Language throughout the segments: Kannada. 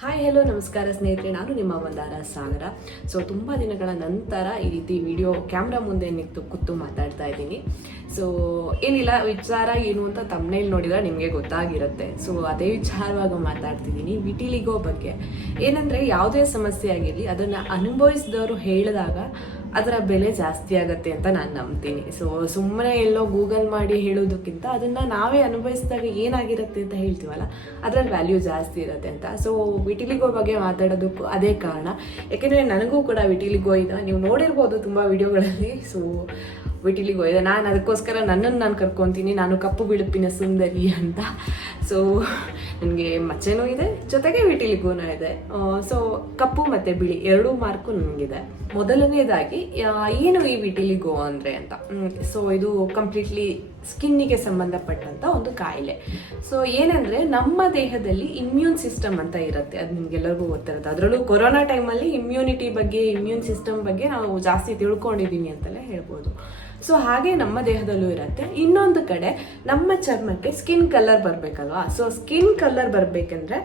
ಹಾಯ್ ಹೆಲೋ ನಮಸ್ಕಾರ ಸ್ನೇಹಿತರೆ, ನಾನು ನಿಮ್ಮ ಮಂದಾರ ಸಾಗರ. ಸೊ ತುಂಬ ದಿನಗಳ ನಂತರ ಈ ರೀತಿ ವಿಡಿಯೋ ಕ್ಯಾಮ್ರಾ ಮುಂದೆ ನಿಂತು ಕೂತು ಮಾತಾಡ್ತಾ ಇದ್ದೀನಿ. ಸೊ ಏನಿಲ್ಲ, ವಿಚಾರ ಏನು ಅಂತ ತಮ್ಮನೇಲಿ ನೋಡಿದ್ರೆ ನಿಮಗೆ ಗೊತ್ತಾಗಿರುತ್ತೆ. ಸೊ ಅದೇ ವಿಚಾರವಾಗಿ ಮಾತಾಡ್ತಿದ್ದೀನಿ, ವಿಟಿಲಿಗೋ ಬಗ್ಗೆ. ಏನಂದರೆ ಯಾವುದೇ ಸಮಸ್ಯೆ ಆಗಿರಲಿ ಅದನ್ನು ಅನುಭವಿಸಿದವರು ಹೇಳಿದಾಗ ಅದರ ಬೆಲೆ ಜಾಸ್ತಿ ಆಗುತ್ತೆ ಅಂತ ನಾನು ನಂಬ್ತೀನಿ. ಸೊ ಸುಮ್ಮನೆ ಎಲ್ಲೋ ಗೂಗಲ್ ಮಾಡಿ ಹೇಳೋದಕ್ಕಿಂತ ಅದನ್ನು ನಾವೇ ಅನುಭವಿಸಿದಾಗ ಏನಾಗಿರುತ್ತೆ ಅಂತ ಹೇಳ್ತೀವಲ್ಲ, ಅದರಲ್ಲಿ ವ್ಯಾಲ್ಯೂ ಜಾಸ್ತಿ ಇರುತ್ತೆ ಅಂತ. ಸೊ ವಿಟಿಲಿಗೋ ಬಗ್ಗೆ ಮಾತಾಡೋದಕ್ಕೂ ಅದೇ ಕಾರಣ. ಯಾಕೆಂದರೆ ನನಗೂ ಕೂಡ ವಿಟಿಲಿಗೋ ಇದೆ, ನೀವು ನೋಡಿರ್ಬೋದು ತುಂಬ ವಿಡಿಯೋಗಳಲ್ಲಿ. ಸೊ ವಿಟಿಲಿಗೋ ಇದೆ, ನಾನು ಅದಕ್ಕೋಸ್ಕರ ನನ್ನನ್ನು ನಾನು ಕರ್ಕೊತೀನಿ, ನಾನು ಕಪ್ಪು ಬಿಳುಪಿನ ಸುಂದರಿ ಅಂತ. ಸೊ ನನಗೆ ಮಚ್ಚೆನೂ ಇದೆ, ಜೊತೆಗೆ ವಿಟಿಲಿಗೋನೂ ಇದೆ. ಸೊ ಕಪ್ಪು ಮತ್ತು ಬಿಳಿ ಎರಡೂ ಮಾರ್ಕು ನನಗಿದೆ. ಮೊದಲನೇದಾಗಿ ಏನು ಈ ವಿಟಿಲಿಗೋ ಅಂದರೆ ಅಂತ. ಸೊ ಇದು ಕಂಪ್ಲೀಟ್ಲಿ ಸ್ಕಿನ್ನಿಗೆ ಸಂಬಂಧಪಟ್ಟಂಥ ಒಂದು ಕಾಯಿಲೆ. ಸೊ ಏನಂದರೆ ನಮ್ಮ ದೇಹದಲ್ಲಿ ಇಮ್ಯೂನ್ ಸಿಸ್ಟಮ್ ಅಂತ ಇರುತ್ತೆ, ಅದು ನಿಮ್ಗೆಲ್ಲರಿಗೂ ಗೊತ್ತಿರುತ್ತೆ. ಅದರಲ್ಲೂ ಕೊರೋನಾ ಟೈಮಲ್ಲಿ ಇಮ್ಯುನಿಟಿ ಬಗ್ಗೆ, ಇಮ್ಯೂನ್ ಸಿಸ್ಟಮ್ ಬಗ್ಗೆ ನಾವು ಜಾಸ್ತಿ ತಿಳ್ಕೊಂಡಿದ್ದೀವಿ ಅಂತಲೇ ಹೇಳ್ಬೋದು. ಸೊ ಹಾಗೆ ನಮ್ಮ ದೇಹದಲ್ಲೂ ಇರುತ್ತೆ. ಇನ್ನೊಂದು ಕಡೆ ನಮ್ಮ ಚರ್ಮಕ್ಕೆ ಸ್ಕಿನ್ ಕಲರ್ ಬರಬೇಕಲ್ವಾ. ಸೊ ಸ್ಕಿನ್ ಕಲರ್ ಬರಬೇಕಂದ್ರೆ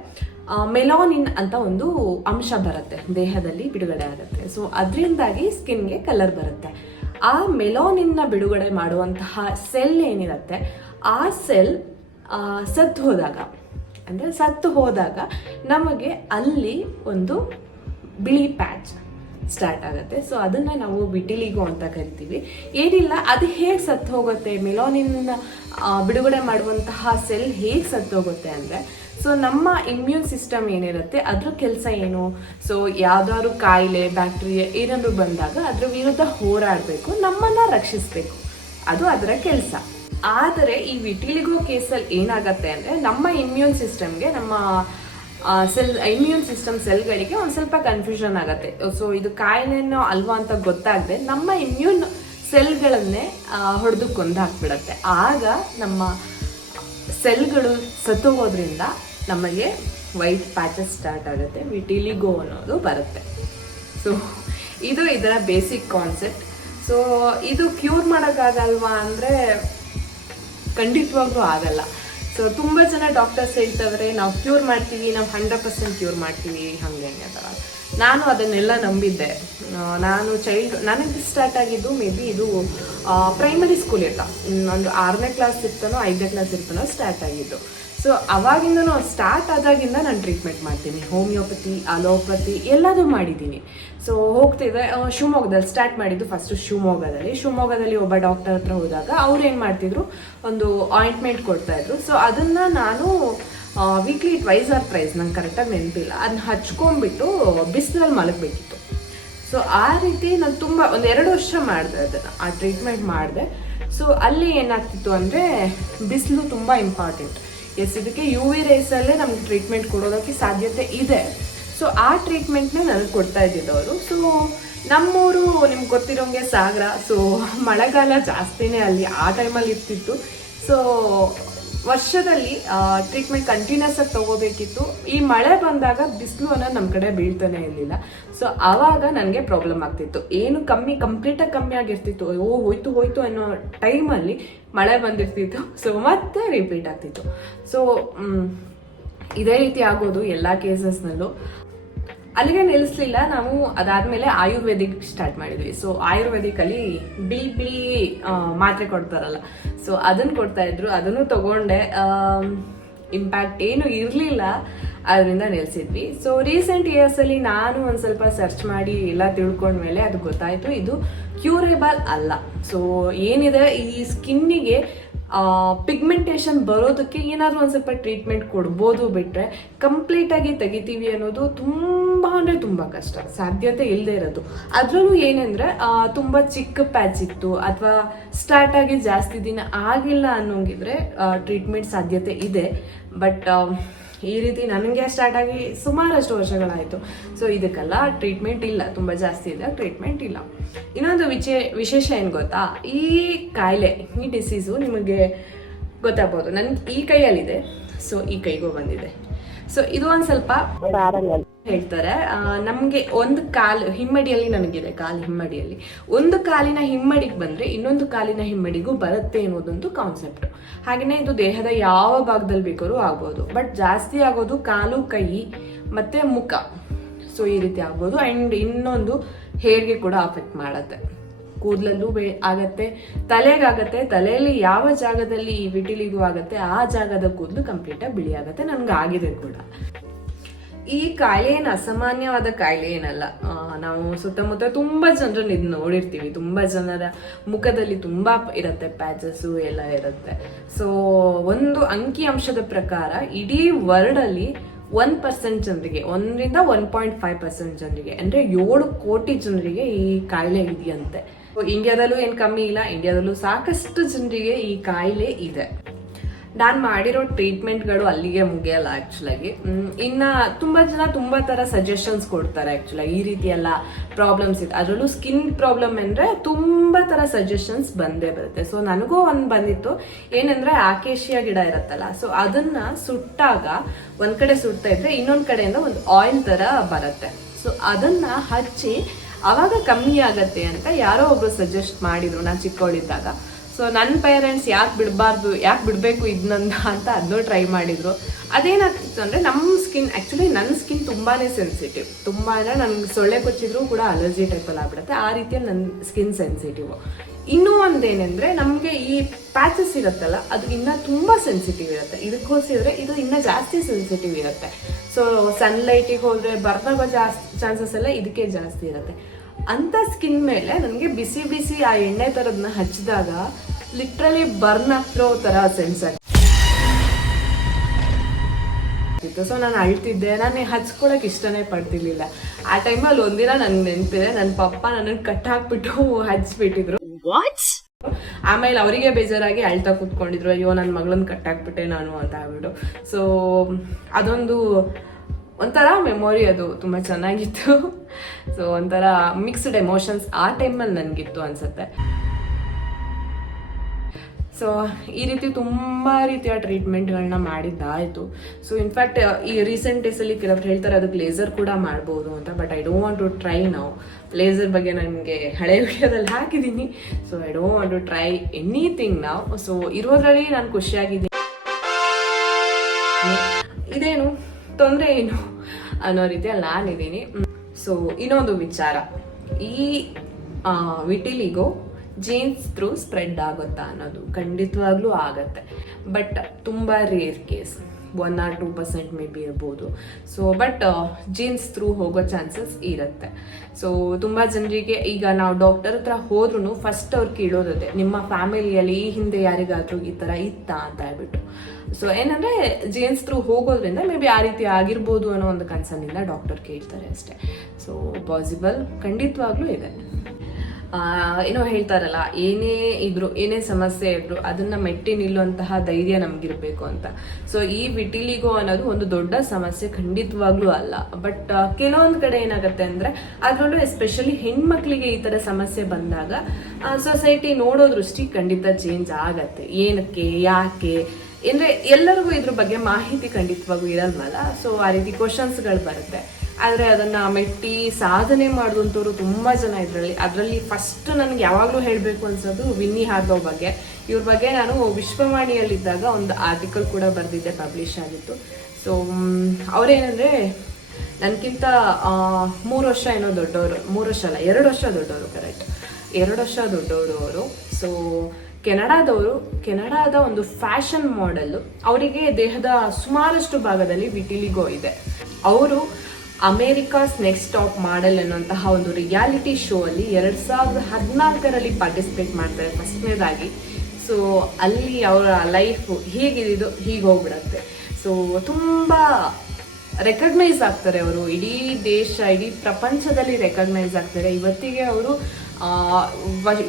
ಮೆಲಾನಿನ್ ಅಂತ ಒಂದು ಅಂಶ ಬರುತ್ತೆ, ದೇಹದಲ್ಲಿ ಬಿಡುಗಡೆ ಆಗುತ್ತೆ. ಸೊ ಅದರಿಂದಾಗಿ ಸ್ಕಿನ್ಗೆ ಕಲರ್ ಬರುತ್ತೆ. ಆ ಮೆಲಾನಿನ್ನ ಬಿಡುಗಡೆ ಮಾಡುವಂತಹ ಸೆಲ್ ಏನಿರುತ್ತೆ, ಆ ಸೆಲ್ ಸತ್ತು ಹೋದಾಗ ನಮಗೆ ಅಲ್ಲಿ ಒಂದು ಬಿಳಿ ಪ್ಯಾಚ್ ಸ್ಟಾರ್ಟ್ ಆಗುತ್ತೆ. ಸೊ ಅದನ್ನು ನಾವು ವಿಟಿಲಿಗೋ ಅಂತ ಕರಿತೀವಿ. ಏನಿಲ್ಲ, ಅದು ಹೇಗೆ ಸತ್ತು ಹೋಗುತ್ತೆ, ಮೆಲಾನಿನ್ ಬಿಡುಗಡೆ ಮಾಡುವಂತಹ ಸೆಲ್ ಹೇಗೆ ಸತ್ತು ಹೋಗುತ್ತೆ ಅಂದರೆ, ಸೊ ನಮ್ಮ ಇಮ್ಯೂನ್ ಸಿಸ್ಟಮ್ ಏನಿರುತ್ತೆ ಅದ್ರ ಕೆಲಸ ಏನು, ಸೊ ಯಾವ್ದಾದ್ರು ಕಾಯಿಲೆ ಬ್ಯಾಕ್ಟೀರಿಯಾ ಏನಾದ್ರು ಬಂದಾಗ ಅದ್ರ ವಿರುದ್ಧ ಹೋರಾಡಬೇಕು, ನಮ್ಮನ್ನು ರಕ್ಷಿಸಬೇಕು, ಅದು ಅದರ ಕೆಲಸ. ಆದರೆ ಈ ವಿಟಿಲಿಗೋ ಕೇಸಲ್ಲಿ ಏನಾಗುತ್ತೆ ಅಂದರೆ, ನಮ್ಮ ಇಮ್ಯೂನ್ ಸಿಸ್ಟಮ್ಗೆ, ನಮ್ಮ ಇಮ್ಯೂನ್ ಸಿಸ್ಟಮ್ ಸೆಲ್ಗಳಿಗೆ ಒಂದು ಸ್ವಲ್ಪ ಕನ್ಫ್ಯೂಷನ್ ಆಗುತ್ತೆ. ಸೊ ಇದು ಕಾಯಿಲೆನೋ ಅಲ್ವಾ ಅಂತ ಗೊತ್ತಾಗದೆ ನಮ್ಮ ಇಮ್ಯೂನ್ ಸೆಲ್ಗಳನ್ನೇ ಹೊಡೆದು ಕೊಂದಾಕ್ಬಿಡತ್ತೆ. ಆಗ ನಮ್ಮ ಸೆಲ್ಗಳು ಸತ್ತೋಗೋದ್ರಿಂದ ನಮಗೆ ವೈಟ್ ಪ್ಯಾಚಸ್ ಸ್ಟಾರ್ಟ್ ಆಗುತ್ತೆ, ವಿಟಿಲಿಗೋ ಅನ್ನೋದು ಬರುತ್ತೆ. ಸೊ ಇದು ಇದರ ಬೇಸಿಕ್ ಕಾನ್ಸೆಪ್ಟ್. ಸೊ ಇದು ಕ್ಯೂರ್ ಮಾಡೋಕ್ಕಾಗಲ್ವಾ ಅಂದರೆ ಖಂಡಿತವಾಗ್ಲೂ ಆಗಲ್ಲ. ಸೊ ತುಂಬ ಜನ ಡಾಕ್ಟರ್ಸ್ ಹೇಳ್ತವ್ರೆ ನಾವು ಕ್ಯೂರ್ ಮಾಡ್ತೀವಿ, ನಾವು 100% ಕ್ಯೂರ್ ಮಾಡ್ತೀವಿ, ಹಾಗೆ ಥರ. ನಾನು ಅದನ್ನೆಲ್ಲ ನಂಬಿದ್ದೆ. ನನಗೆ ಸ್ಟಾರ್ಟ್ ಆಗಿದ್ದು ಮೇ ಬಿ ಇದು ಪ್ರೈಮರಿ ಸ್ಕೂಲ್ ಇರ್ತಾ, ಒಂದು 6ನೇ ಕ್ಲಾಸ್ ಇರ್ತಾನೋ 5ನೇ ಕ್ಲಾಸ್ ಇರ್ತಾನೋ ಸ್ಟಾರ್ಟ್ ಆಗಿದ್ದು. ಸೊ ಅವಾಗಿಂದನೂ ಸ್ಟಾರ್ಟ್ ಆದಾಗಿಂದ ನಾನು ಟ್ರೀಟ್ಮೆಂಟ್ ಮಾಡ್ತೀನಿ, ಹೋಮಿಯೋಪತಿ, ಅಲೋಪತಿ ಎಲ್ಲದೂ ಮಾಡಿದ್ದೀನಿ. ಸೊ ಹೋಗ್ತಿದ್ದೆ, ಶಿವಮೊಗ್ಗದಲ್ಲಿ ಸ್ಟಾರ್ಟ್ ಮಾಡಿದ್ದು ಫಸ್ಟು ಶಿವಮೊಗ್ಗದಲ್ಲಿ ಒಬ್ಬ ಡಾಕ್ಟರ್ ಹತ್ರ ಹೋದಾಗ ಅವ್ರು ಏನು ಮಾಡ್ತಿದ್ರು, ಒಂದು ಆಯಿಂಟ್ಮೆಂಟ್ ಕೊಡ್ತಾಯಿದ್ರು. ಸೊ ಅದನ್ನು ನಾನು ವೀಕ್ಲಿ ಟ್ವೈಸ್ ಆರ್ ಥ್ರೈಸ್, ನಂಗೆ ಕರೆಕ್ಟಾಗಿ ನೆನಪಿಲ್ಲ, ಅದನ್ನ ಹಚ್ಕೊಂಡ್ಬಿಟ್ಟು ಬಿಸಿಲಲ್ಲಿ ಮಲಗಬೇಕಿತ್ತು. ಸೊ ಆ ರೀತಿ ನಾನು ಒಂದು 2 ವರ್ಷ ಮಾಡಿದೆ ಅದನ್ನು, ಆ ಟ್ರೀಟ್ಮೆಂಟ್ ಮಾಡಿದೆ. ಸೊ ಅಲ್ಲಿ ಏನಾಗ್ತಿತ್ತು ಅಂದರೆ, ಬಿಸಿಲು ತುಂಬ ಇಂಪಾರ್ಟೆಂಟ್. ಇದಕ್ಕೆ UV ರೇಸಲ್ಲೇ ನಮ್ಗೆ ಟ್ರೀಟ್ಮೆಂಟ್ ಕೊಡೋದಕ್ಕೆ ಸಾಧ್ಯತೆ ಇದೆ. ಸೊ ಆ ಟ್ರೀಟ್ಮೆಂಟ್ನೇ ನನಗೆ ಕೊಡ್ತಾ ಇದ್ದಿದ್ದವರು. ಸೊ ನಮ್ಮೂರು ನಿಮ್ಗೆ ಗೊತ್ತಿರೋಂಗೆ ಸಾಗರ. ಸೊ ಮಳೆಗಾಲ ಜಾಸ್ತಿನೇ ಅಲ್ಲಿ ಆ ಟೈಮಲ್ಲಿ ಇರ್ತಿತ್ತು. ಸೊ ವರ್ಷದಲ್ಲಿ ಟ್ರೀಟ್ಮೆಂಟ್ ಕಂಟಿನ್ಯೂಸ್ ಆಗಿ ತೊಗೋಬೇಕಿತ್ತು. ಈ ಮಳೆ ಬಂದಾಗ ಬಿಸಿಲು ಅನ್ನೋದು ನಮ್ಮ ಕಡೆ ಬೀಳ್ತಾನೆ ಇರಲಿಲ್ಲ. ಸೊ ಆವಾಗ ನನಗೆ ಪ್ರಾಬ್ಲಮ್ ಆಗ್ತಿತ್ತು. ಏನು ಕಂಪ್ಲೀಟಾಗಿ ಕಮ್ಮಿ ಆಗಿರ್ತಿತ್ತು, ಹೋಯ್ತು ಅನ್ನೋ ಟೈಮಲ್ಲಿ ಮಳೆ ಬಂದಿರ್ತಿತ್ತು. ಸೊ ಮತ್ತೆ ರಿಪೀಟ್ ಆಗ್ತಿತ್ತು. ಸೊ ಇದೇ ರೀತಿ ಆಗೋದು ಎಲ್ಲ ಕೇಸಸ್ನಲ್ಲೂ. ಅಲ್ಲಿಗೆ ನಿಲ್ಲಿಸಲಿಲ್ಲ ನಾವು, ಅದಾದಮೇಲೆ ಆಯುರ್ವೇದಿಕ್ ಸ್ಟಾರ್ಟ್ ಮಾಡಿದ್ವಿ. ಸೊ ಆಯುರ್ವೇದಿಕಲ್ಲಿ ಬಿಳಿ ಮಾತ್ರೆ ಕೊಡ್ತಾರಲ್ಲ, ಸೊ ಅದನ್ನು ಕೊಡ್ತಾಯಿದ್ರು, ಅದನ್ನು ತೊಗೊಂಡೆ. ಇಂಪ್ಯಾಕ್ಟ್ ಏನು ಇರಲಿಲ್ಲ, ಅದರಿಂದ ನಿಲ್ಲಿಸಿದ್ವಿ. ಸೊ ರೀಸೆಂಟ್ ಇಯರ್ಸಲ್ಲಿ ನಾನು ಒಂದು ಸ್ವಲ್ಪ ಸರ್ಚ್ ಮಾಡಿ ಎಲ್ಲ ತಿಳ್ಕೊಂಡ್ಮೇಲೆ ಅದು ಗೊತ್ತಾಯಿತು, ಇದು ಕ್ಯೂರೇಬಲ್ ಅಲ್ಲ. ಸೊ ಏನಿದೆ, ಈ ಸ್ಕಿನ್ನಿಗೆ ಪಿಗ್ಮೆಂಟೇಷನ್ ಬರೋದಕ್ಕೆ ಏನಾದರೂ ಒಂದು ಸ್ವಲ್ಪ ಟ್ರೀಟ್ಮೆಂಟ್ ಕೊಡ್ಬೋದು, ಬಿಟ್ಟರೆ ಕಂಪ್ಲೀಟಾಗಿ ತೆಗಿತೀವಿ ಅನ್ನೋದು ತುಂಬ ಕಷ್ಟ, ಸಾಧ್ಯತೆ ಇಲ್ಲದೆ ಇರೋದು. ಅದರಲ್ಲೂ ಏನಂದರೆ ತುಂಬ ಚಿಕ್ಕ ಪ್ಯಾಚ್ ಇತ್ತು ಅಥವಾ ಸ್ಟಾರ್ಟ್ ಆಗಿ ಜಾಸ್ತಿ ದಿನ ಆಗಿಲ್ಲ ಅನ್ನೋಂಗಿದ್ರೆ ಟ್ರೀಟ್ಮೆಂಟ್ ಸಾಧ್ಯತೆ ಇದೆ. ಬಟ್ ಈ ರೀತಿ ನನಗೆ ಸ್ಟಾರ್ಟ್ ಆಗಿ ಸುಮಾರಷ್ಟು ವರ್ಷಗಳಾಯಿತು. ಸೊ ಇದಕ್ಕೆಲ್ಲ ಟ್ರೀಟ್ಮೆಂಟ್ ಇಲ್ಲ, ತುಂಬ ಜಾಸ್ತಿ ಇದೆ, ಟ್ರೀಟ್ಮೆಂಟ್ ಇಲ್ಲ. ಇನ್ನೊಂದು ವಿಶೇಷ ಏನು ಗೊತ್ತಾ, ಈ ಕಾಯಿಲೆ, ಈ ಡಿಸೀಸು ನಿಮಗೆ ಗೊತ್ತಾಗ್ಬೋದು. ನನಗೆ ಈ ಕೈಯಲ್ಲಿದೆ, ಸೊ ಈ ಕೈಗೂ ಬಂದಿದೆ. ಸೊ ಇದು ಒಂದು ಸ್ವಲ್ಪ ಪ್ಯಾರಲಲ್. ಹೇಳ್ತಾರೆ ನಮಗೆ ಒಂದು ಕಾಲು ಹಿಮ್ಮಡಿಯಲ್ಲಿ ನನಗಿದೆ, ಕಾಲು ಹಿಮ್ಮಡಿಯಲ್ಲಿ ಒಂದು ಕಾಲಿನ ಹಿಮ್ಮಡಿಗೆ ಬಂದರೆ ಇನ್ನೊಂದು ಕಾಲಿನ ಹಿಮ್ಮಡಿಗೂ ಬರುತ್ತೆ ಅನ್ನೋದೊಂದು ಕಾನ್ಸೆಪ್ಟ್. ಹಾಗೆಯೇ ಇದು ದೇಹದ ಯಾವ ಭಾಗದಲ್ಲಿ ಬೇಕಾದ್ರೂ ಆಗ್ಬೋದು, ಬಟ್ ಜಾಸ್ತಿ ಆಗೋದು ಕಾಲು, ಕೈ ಮತ್ತು ಮುಖ. ಸೊ ಈ ರೀತಿ ಆಗ್ಬೋದು. ಆ್ಯಂಡ್ ಇನ್ನೊಂದು ಹೇರ್ಗೆ ಕೂಡ ಅಫೆಕ್ಟ್ ಮಾಡುತ್ತೆ, ಕೂದಲಲ್ಲೂ ಆಗತ್ತೆ, ತಲೆಗಾಗತ್ತೆ. ತಲೆಯಲ್ಲಿ ಯಾವ ಜಾಗದಲ್ಲಿ ಈ ವಿಟಿಲಿಗೋ ಆಗುತ್ತೆ ಆ ಜಾಗದ ಕೂದಲು ಕಂಪ್ಲೀಟಾಗಿ ಬಿಳಿ ಆಗುತ್ತೆ. ನನಗೆ ಆಗಿದೆ ಕೂಡ. ಈ ಕಾಯಿಲೆ ಏನು ಅಸಾಮಾನ್ಯವಾದ ಕಾಯಿಲೆ ಏನಲ್ಲ. ನಾವು ಸುತ್ತಮುತ್ತ ತುಂಬ ಜನರನ್ನ ಇದು ನೋಡಿರ್ತೀವಿ. ತುಂಬ ಜನರ ಮುಖದಲ್ಲಿ ತುಂಬ ಇರುತ್ತೆ, ಪ್ಯಾಚಸ್ಸು ಎಲ್ಲ ಇರುತ್ತೆ. ಸೊ ಒಂದು ಅಂಕಿ ಅಂಶದ ಪ್ರಕಾರ ಇಡೀ ವರ್ಲ್ಡಲ್ಲಿ 1% ಜನರಿಗೆ, 1.5% ಜನರಿಗೆ, ಅಂದರೆ 7 ಕೋಟಿ ಜನರಿಗೆ ಈ ಕಾಯಿಲೆ ಇದೆಯಂತೆ. ಇಂಡಿಯಾದಲ್ಲೂ ಏನು ಕಮ್ಮಿ ಇಲ್ಲ, ಇಂಡಿಯಾದಲ್ಲೂ ಸಾಕಷ್ಟು ಜನರಿಗೆ ಈ ಕಾಯಿಲೆ ಇದೆ. ನಾನು ಮಾಡಿರೋ ಟ್ರೀಟ್ಮೆಂಟ್ಗಳು ಅಲ್ಲಿಗೆ ಮುಗಿಯಲ್ಲ ಆ್ಯಕ್ಚುಲಾಗಿ. ಇನ್ನು ತುಂಬ ಜನ ತುಂಬ ಥರ ಸಜೆಷನ್ಸ್ ಕೊಡ್ತಾರೆ ಆ್ಯಕ್ಚುಲಾಗಿ. ಈ ರೀತಿ ಎಲ್ಲ ಪ್ರಾಬ್ಲಮ್ಸ್ ಇದೆ, ಅದರಲ್ಲೂ ಸ್ಕಿನ್ ಪ್ರಾಬ್ಲಮ್ ಅಂದರೆ ತುಂಬ ಥರ ಸಜೆಷನ್ಸ್ ಬಂದೇ ಬರುತ್ತೆ. ಸೊ ನನಗೂ ಒಂದು ಬಂದಿತ್ತು, ಏನಂದರೆ ಆಕೇಶಿಯಾ ಗಿಡ ಇರುತ್ತಲ್ಲ, ಸೊ ಅದನ್ನು ಸುಟ್ಟಾಗ ಒಂದು ಕಡೆ ಸುಡ್ತಾ ಇದ್ರೆ ಇನ್ನೊಂದು ಕಡೆಯಿಂದ ಒಂದು ಆಯಿಲ್ ಥರ ಬರುತ್ತೆ. ಸೊ ಅದನ್ನು ಹಚ್ಚಿ ಆವಾಗ ಕಮ್ಮಿ ಆಗತ್ತೆ ಅಂತ ಯಾರೋ ಒಬ್ರು ಸಜೆಸ್ಟ್ ಮಾಡಿದ್ರು ನಾನು ಚಿಕ್ಕವಳಿದ್ದಾಗ. ಸೊ ನನ್ನ ಪೇರೆಂಟ್ಸ್ ಯಾಕೆ ಬಿಡಬೇಕು ಇದನ್ನಂದ ಅಂತ ಅದನ್ನೂ ಟ್ರೈ ಮಾಡಿದರು. ಅದೇನಾಗ್ತಿತ್ತು ಅಂದರೆ ನಮ್ಮ ಸ್ಕಿನ್, ಆ್ಯಕ್ಚುಲಿ ನನ್ನ ಸ್ಕಿನ್ ತುಂಬಾ ಸೆನ್ಸಿಟಿವ್, ತುಂಬ ಅಂದರೆ ನನಗೆ ಸೊಳ್ಳೆ ಕೊಚ್ಚಿದ್ರು ಕೂಡ ಅಲರ್ಜಿ ಟೈಪಲ್ಲಿ ಆಗ್ಬಿಡುತ್ತೆ. ಆ ರೀತಿಯಲ್ಲಿ ನನ್ನ ಸ್ಕಿನ್ ಸೆನ್ಸಿಟಿವ್. ಇನ್ನೂ ಒಂದೇನೆಂದರೆ ನಮಗೆ ಈ ಪ್ಯಾಚಸ್ ಇರುತ್ತಲ್ಲ ಅದು ಇನ್ನೂ ತುಂಬ ಸೆನ್ಸಿಟಿವ್ ಇರುತ್ತೆ. ಇದಕ್ಕೆ ಹೋಲಿಸಿದ್ರೆ ಇದು ಇನ್ನೂ ಜಾಸ್ತಿ ಸೆನ್ಸಿಟಿವ್ ಇರುತ್ತೆ. ಸೊ ಸನ್ಲೈಟಿಗೆ ಹೋದರೆ ಬರ್ನಾಗೋ ಚಾನ್ಸಸ್ ಎಲ್ಲ ಇದಕ್ಕೆ ಜಾಸ್ತಿ ಇರುತ್ತೆ. ಅಂಥ ಸ್ಕಿನ್ ಮೇಲೆ ನನಗೆ ಬಿಸಿ ಬಿಸಿ ಆ ಎಣ್ಣೆ ಥರದನ್ನ ಹಚ್ಚಿದಾಗ ಲಿಟ್ರಲಿ ಬರ್ನ್ ಆಗ್ತಿರೋ ಥರ ಸೆನ್ಸ್ ಆಗ್ತಿತ್ತು. ಸೊ ನಾನು ಅಳ್ತಿದ್ದೆ, ನಾನು ಹಚ್ಕೊಳಕ್ಕೆ ಇಷ್ಟನೇ ಪಡ್ತಿರ್ಲಿಲ್ಲ. ಆ ಟೈಮಲ್ಲಿ ಒಂದಿನ ನನಗೆ ನೆನಪಿದೆ, ನನ್ನ ಪಪ್ಪ ನನ್ನನ್ನು ಕಟ್ ಹಾಕ್ಬಿಟ್ಟು ಹಚ್ಬಿಟ್ಟಿದ್ರು. ಆಮೇಲೆ ಅವರಿಗೆ ಬೇಜಾರಾಗಿ ಅಳ್ತಾ ಕೂತ್ಕೊಂಡಿದ್ರು, ಅಯ್ಯೋ ನನ್ನ ಮಗಳನ್ನ ಕಟ್ ಹಾಕ್ಬಿಟ್ಟೆ ನಾನು ಅಂತ ಆಗ್ಬಿಟ್ಟು. ಸೊ ಅದೊಂದು ಒಂಥರ ಮೆಮೊರಿ, ಅದು ತುಂಬ ಚೆನ್ನಾಗಿತ್ತು. ಸೊ ಒಂಥರ ಮಿಕ್ಸ್ಡ್ ಎಮೋಷನ್ಸ್ ಆ ಟೈಮಲ್ಲಿ ನನಗಿತ್ತು ಅನ್ಸುತ್ತೆ. ಸೊ ಈ ರೀತಿ ತುಂಬ ರೀತಿಯ ಟ್ರೀಟ್ಮೆಂಟ್ಗಳನ್ನ ಮಾಡಿದ್ದಾಯಿತು. ಸೊ ಇನ್ಫ್ಯಾಕ್ಟ್ ಈ ರೀಸೆಂಟ್ ಡೇಸಲ್ಲಿ ಕೆಲವ್ರು ಹೇಳ್ತಾರೆ ಅದಕ್ಕೆ ಲೇಸರ್ ಕೂಡ ಮಾಡ್ಬೋದು ಅಂತ. But I don't want to try ನಾವು. ಲೇಸರ್ ಬಗ್ಗೆ ನನಗೆ ಹಳೆ ವಿಡಿಯೋದಲ್ಲಿ ಹಾಕಿದ್ದೀನಿ. So I don't want to try anything ನಾವು. ಸೊ ಇರೋದ್ರಲ್ಲಿ ನಾನು ಖುಷಿಯಾಗಿದ್ದೀನಿ. ಇದೇನು ತೊಂದರೆ ಏನು ಅನ್ನೋ ರೀತಿಯಲ್ಲಿ ನಾನಿದ್ದೀನಿ. ಸೊ ಇನ್ನೊಂದು ವಿಚಾರ, ಈ ವಿಟಿಲಿಗೋ ಜೀನ್ಸ್ ಥ್ರೂ ಸ್ಪ್ರೆಡ್ ಆಗುತ್ತಾ ಅನ್ನೋದು ಖಂಡಿತವಾಗ್ಲೂ ಆಗತ್ತೆ. ಬಟ್ ತುಂಬ rare case, 1 or 2% maybe ಇರ್ಬೋದು. ಸೊ ಬಟ್ ಜೀನ್ಸ್ ಥ್ರೂ ಹೋಗೋ ಚಾನ್ಸಸ್ ಇರುತ್ತೆ. ಸೊ ತುಂಬ ಜನರಿಗೆ ಈಗ ನಾವು ಡಾಕ್ಟರ್ ಹತ್ರ ಹೋದ್ರೂ ಫಸ್ಟ್ ಅವ್ರು ಕೇಳೋದೇ, ನಿಮ್ಮ ಫ್ಯಾಮಿಲಿಯಲ್ಲಿ ಈ ಹಿಂದೆ ಯಾರಿಗಾದ್ರೂ ಈ ಥರ ಇತ್ತಾ ಅಂತ ಹೇಳ್ಬಿಟ್ಟು. ಸೊ ಏನಂದರೆ ಜೀನ್ಸ್ ಥ್ರೂ ಹೋಗೋದ್ರಿಂದ ಮೇ ಬಿ ಆ ರೀತಿ ಆಗಿರ್ಬೋದು ಅನ್ನೋ ಒಂದು ಕನ್ಸರ್ನಿಂದ ಡಾಕ್ಟರ್ ಕೇಳ್ತಾರೆ ಅಷ್ಟೇ. ಸೊ ಪಾಸಿಬಲ್ ಖಂಡಿತವಾಗ್ಲೂ ಇದೆ. ಏನೋ ಹೇಳ್ತಾರಲ್ಲ, ಏನೇ ಸಮಸ್ಯೆ ಇದ್ರು ಅದನ್ನ ಮೆಟ್ಟಿ ನಿಲ್ಲುವಂತಹ ಧೈರ್ಯ ನಮ್ಗಿರ್ಬೇಕು ಅಂತ. ಸೊ ಈ ವಿಟಿಲಿಗೋ ಅನ್ನೋದು ಒಂದು ದೊಡ್ಡ ಸಮಸ್ಯೆ ಖಂಡಿತವಾಗ್ಲೂ ಅಲ್ಲ. ಬಟ್ ಕೆಲವೊಂದು ಕಡೆ ಏನಾಗುತ್ತೆ ಅಂದ್ರೆ, ಅದರಲ್ಲೂ ಎಸ್ಪೆಷಲಿ ಹೆಣ್ಮಕ್ಳಿಗೆ ಈ ತರ ಸಮಸ್ಯೆ ಬಂದಾಗ ಸೊಸೈಟಿ ನೋಡೋ ದೃಷ್ಟಿ ಖಂಡಿತ ಚೇಂಜ್ ಆಗತ್ತೆ. ಏನಕ್ಕೆ, ಯಾಕೆ ಅಂದ್ರೆ ಎಲ್ಲರಿಗೂ ಇದ್ರ ಬಗ್ಗೆ ಮಾಹಿತಿ ಖಂಡಿತವಾಗೂ ಇರಲ್ವಲ್ಲ. ಸೊ ಆ ರೀತಿ ಕ್ವಶನ್ಸ್ಗಳು ಬರುತ್ತೆ. ಆದರೆ ಅದನ್ನು ಮೆಟ್ಟಿ ಸಾಧನೆ ಮಾಡಿದಂಥವ್ರು ತುಂಬ ಜನ ಅದರಲ್ಲಿ ಫಸ್ಟ್ ನನಗೆ ಯಾವಾಗಲೂ ಹೇಳಬೇಕು ಅನ್ಸೋದು ವಿನ್ನಿ ಹಾರ್ದವ್ ಬಗ್ಗೆ. ಇವ್ರ ಬಗ್ಗೆ ನಾನು ವಿಶ್ವವಾಣಿಯಲ್ಲಿದ್ದಾಗ ಒಂದು ಆರ್ಟಿಕಲ್ ಕೂಡ ಬರೆದಿದ್ದೆ, ಪಬ್ಲಿಷ್ ಆಗಿತ್ತು. ಸೊ ಅವರೇನೆಂದರೆ ನನಗಿಂತ 3 ವರ್ಷ ಏನೋ ದೊಡ್ಡವರು, 3 ವರ್ಷ ಅಲ್ಲ 2 ವರ್ಷ ದೊಡ್ಡವರು, ಕರೆಕ್ಟ್ 2 ವರ್ಷ ದೊಡ್ಡವರು ಅವರು. ಸೊ ಕೆನಡಾದ ಒಂದು ಫ್ಯಾಷನ್ ಮಾಡೆಲ್, ಅವರಿಗೆ ದೇಹದ ಸುಮಾರಷ್ಟು ಭಾಗದಲ್ಲಿ ವಿಟಿಲಿಗೋ ಇದೆ. ಅವರು ಅಮೇರಿಕಾಸ್ ನೆಕ್ಸ್ಟ್ ಟಾಪ್ ಮಾಡೆಲ್ ಅನ್ನುವಂತಹ ಒಂದು ರಿಯಾಲಿಟಿ ಶೋ ಅಲ್ಲಿ 2014ರಲ್ಲಿ ಪಾರ್ಟಿಸಿಪೇಟ್ ಮಾಡ್ತಾರೆ ಫಸ್ಟ್ನೇದಾಗಿ. ಸೊ ಅಲ್ಲಿ ಅವರ ಲೈಫ್ ಹೇಗಿದ್ದು ಹೀಗೆ ಹೋಗ್ಬಿಡತ್ತೆ. ಸೊ ತುಂಬ ರೆಕಗ್ನೈಸ್ ಆಗ್ತಾರೆ ಅವರು, ಇಡೀ ದೇಶ, ಇಡೀ ಪ್ರಪಂಚದಲ್ಲಿ ರೆಕಗ್ನೈಸ್ ಆಗ್ತಾರೆ. ಇವತ್ತಿಗೆ ಅವರು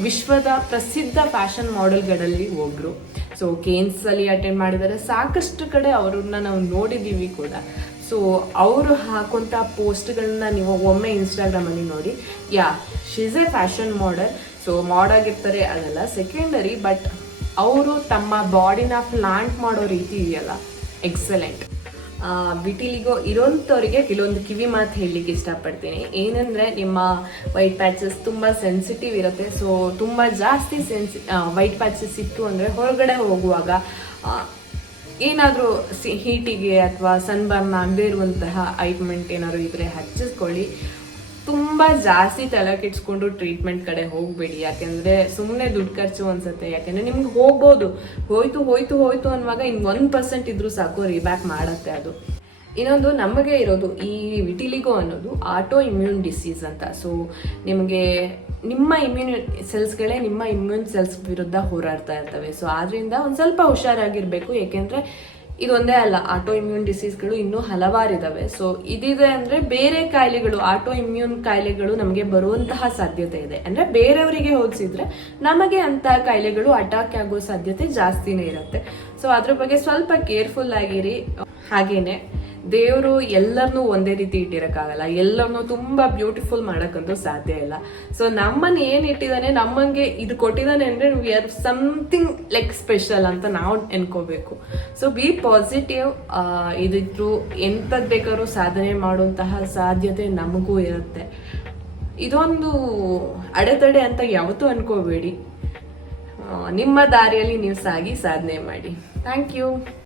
ವಿಶ್ವದ ಪ್ರಸಿದ್ಧ ಫ್ಯಾಷನ್ ಮಾಡೆಲ್ಗಳಲ್ಲಿ ಒಬ್ರು. ಸೊ ಕೇನ್ಸಲ್ಲಿ ಅಟೆಂಡ್ ಮಾಡಿದ್ದಾರೆ, ಸಾಕಷ್ಟು ಕಡೆ ಅವ್ರನ್ನ ನಾವು ನೋಡಿದ್ದೀವಿ ಕೂಡ. ಸೊ ಅವರು ಹಾಕುವಂಥ ಪೋಸ್ಟ್ಗಳನ್ನ ನೀವು ಒಮ್ಮೆ ಇನ್ಸ್ಟಾಗ್ರಾಮಲ್ಲಿ ನೋಡಿ, she is a fashion model. So ಮಾಡಾಗಿರ್ತಾರೆ, ಅದೆಲ್ಲ ಸೆಕೆಂಡರಿ. ಬಟ್ ಅವರು ತಮ್ಮ ಬಾಡಿನ ಪ್ಲಾಂಟ್ ಮಾಡೋ ರೀತಿ ಇದೆಯಲ್ಲ, ಎಕ್ಸಲೆಂಟ್. ವಿಟಿಲಿಗೋ ಇರೋಂಥವ್ರಿಗೆ ಕೆಲವೊಂದು ಕಿವಿ ಮಾತು ಹೇಳಲಿಕ್ಕೆ ಇಷ್ಟಪಡ್ತೀನಿ. ಏನಂದರೆ ನಿಮ್ಮ ವೈಟ್ ಪ್ಯಾಚಸ್ ತುಂಬ ಸೆನ್ಸಿಟಿವ್ ಇರುತ್ತೆ. ಸೊ ತುಂಬ ಜಾಸ್ತಿ ವೈಟ್ ಪ್ಯಾಚಸ್ ಇತ್ತು ಅಂದರೆ ಹೊರಗಡೆ ಹೋಗುವಾಗ ಏನಾದರೂ ಹೀಟಿಗೆ ಅಥವಾ ಸನ್ಬರ್ನ್ ಆಗದೇ ಇರುವಂತಹ ಆಯಿಂಟ್ಮೆಂಟ್ ಏನಾದ್ರು ಇದ್ರೆ ಹಚ್ಚಿಸ್ಕೊಳ್ಳಿ. ತುಂಬ ಜಾಸ್ತಿ ತಲೆ ಕೆಡ್ಸ್ಕೊಂಡು ಟ್ರೀಟ್ಮೆಂಟ್ ಕಡೆ ಹೋಗಬೇಡಿ. ಯಾಕೆಂದರೆ ಸುಮ್ಮನೆ ದುಡ್ಡು ಖರ್ಚು ಅನ್ಸುತ್ತೆ. ಯಾಕೆಂದರೆ ನಿಮ್ಗೆ ಹೋಗ್ಬೋದು, ಹೋಯ್ತು ಅನ್ನುವಾಗ ಇನ್ನು 1% ಇದ್ರೂ ಸಾಕು, ರಿಬ್ಯಾಕ್ ಮಾಡುತ್ತೆ ಅದು. ಇನ್ನೊಂದು ನಮಗೆ ಇರೋದು ಈ ವಿಟಿಲಿಗೋ ಅನ್ನೋದು ಆಟೋ ಇಮ್ಯೂನ್ ಡಿಸೀಸ್ ಅಂತ. ಸೊ ನಿಮಗೆ ನಿಮ್ಮ ಸೆಲ್ಸ್ಗಳೇ ನಿಮ್ಮ ಇಮ್ಯೂನ್ ಸೆಲ್ಸ್ ವಿರುದ್ಧ ಹೋರಾಡ್ತಾ ಇರ್ತವೆ. ಸೊ ಆದ್ರಿಂದ ಒಂದು ಸ್ವಲ್ಪ ಹುಷಾರಾಗಿರ್ಬೇಕು. ಏಕೆಂದರೆ ಇದೊಂದೇ ಅಲ್ಲ, ಆಟೋ ಇಮ್ಯೂನ್ ಡಿಸೀಸ್ಗಳು ಇನ್ನೂ ಹಲವಾರಿದಾವೆ. ಸೊ ಇದಿದೆ ಅಂದರೆ ಬೇರೆ ಕಾಯಿಲೆಗಳು, ಆಟೋ ಇಮ್ಯೂನ್ ಕಾಯಿಲೆಗಳು ನಮಗೆ ಬರುವಂತಹ ಸಾಧ್ಯತೆ ಇದೆ. ಅಂದರೆ ಬೇರೆಯವರಿಗೆ ಹೋಲಿಸಿದ್ರೆ ನಮಗೆ ಅಂತಹ ಕಾಯಿಲೆಗಳು ಅಟ್ಯಾಕ್ ಆಗೋ ಸಾಧ್ಯತೆ ಜಾಸ್ತಿನೇ ಇರುತ್ತೆ. ಸೊ ಅದ್ರ ಬಗ್ಗೆ ಸ್ವಲ್ಪ ಕೇರ್ಫುಲ್ ಆಗಿರಿ. ಹಾಗೇನೆ ದೇವರು ಎಲ್ಲರನ್ನೂ ಒಂದೇ ರೀತಿ ಇಟ್ಟಿರೋಕ್ಕಾಗಲ್ಲ, ಎಲ್ಲರನ್ನೂ ತುಂಬ ಬ್ಯೂಟಿಫುಲ್ ಮಾಡೋಕ್ಕಂತೂ ಸಾಧ್ಯ ಇಲ್ಲ. ಸೊ ನಮ್ಮನ್ನು ಏನು ಇಟ್ಟಿದ್ದಾನೆ, ನಮ್ಮಂಗೆ ಇದು ಕೊಟ್ಟಿದ್ದಾನೆ ಅಂದರೆ we are something like special ಅಂತ ನಾವು ಎನ್ಕೋಬೇಕು. So be positive. ಇದಿದ್ರು ಎಂಥದ್ದು ಬೇಕಾದ್ರೂ ಸಾಧನೆ ಮಾಡುವಂತಹ ಸಾಧ್ಯತೆ ನಮಗೂ ಇರುತ್ತೆ. ಇದೊಂದು ಅಡೆತಡೆ ಅಂತ ಯಾವತ್ತೂ ಅನ್ಕೋಬೇಡಿ. ನಿಮ್ಮ ದಾರಿಯಲ್ಲಿ ನೀವು ಸಾಗಿ ಸಾಧನೆ ಮಾಡಿ. Thank you.